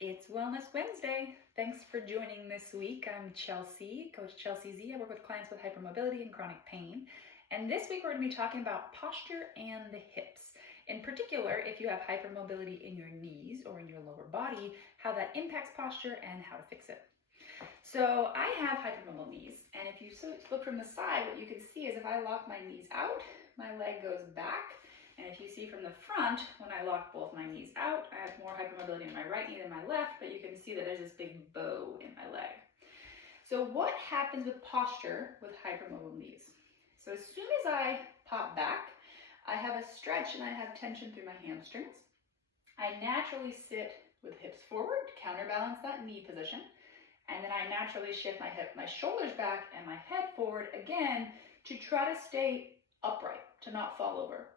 It's Wellness Wednesday. Thanks for joining this week. I'm Chelsea, Coach Chelsea Z. I work with clients with hypermobility and chronic pain. And this week we're going to be talking about posture and the hips. In particular, if you have hypermobility in your knees or in your lower body, how that impacts posture and how to fix it. So I have hypermobile knees, and if you look from the side, what you can see is if I lock my knees out, my leg goes back. And if you see from the front, when I lock both my knees out, I have more hypermobility in my right knee than my left, but you can see that there's this big bow in my leg. So what happens with posture with hypermobile knees? So as soon as I pop back, I have a stretch and I have tension through my hamstrings. I naturally sit with hips forward to counterbalance that knee position. And then I naturally shift my shoulders back and my head forward again to try to stay upright, to not fall over.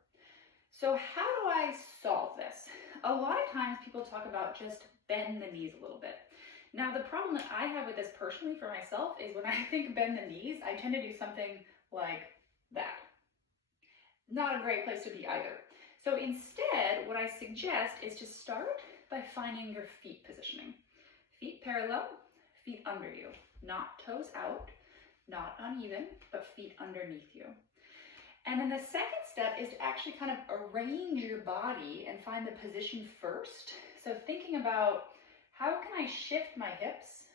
So how do I solve this? A lot of times people talk about just bend the knees a little bit. Now the problem that I have with this personally for myself is when I think bend the knees, I tend to do something like that. Not a great place to be either. So instead, what I suggest is to start by finding your feet positioning. Feet parallel, feet under you, not toes out, not uneven, but feet underneath you. And then the second step is to actually kind of arrange your body and find the position first. So thinking about how can I shift my hips,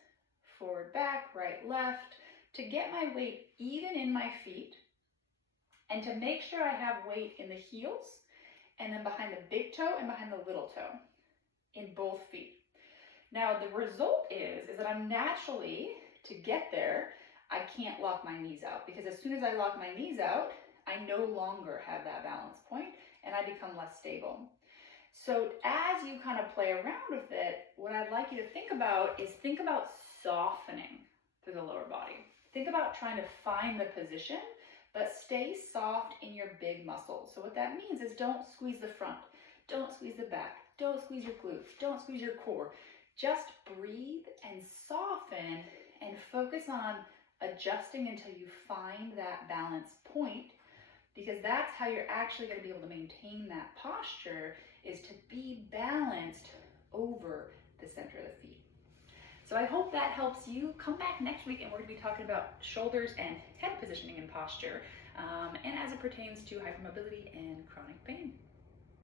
forward, back, right, left, to get my weight even in my feet and to make sure I have weight in the heels and then behind the big toe and behind the little toe in both feet. Now the result is that I'm naturally, to get there, I can't lock my knees out because as soon as I lock my knees out, I no longer have that balance point and I become less stable. So as you kind of play around with it, what I'd like you to think about is think about softening through the lower body. Think about trying to find the position, but stay soft in your big muscles. So what that means is don't squeeze the front, don't squeeze the back, don't squeeze your glutes, don't squeeze your core. Just breathe and soften and focus on adjusting until you find that balance point. Because that's how you're actually going to be able to maintain that posture, is to be balanced over the center of the feet. So I hope that helps you. Come back next week and we're going to be talking about shoulders and head positioning and posture, and as it pertains to hypermobility and chronic pain.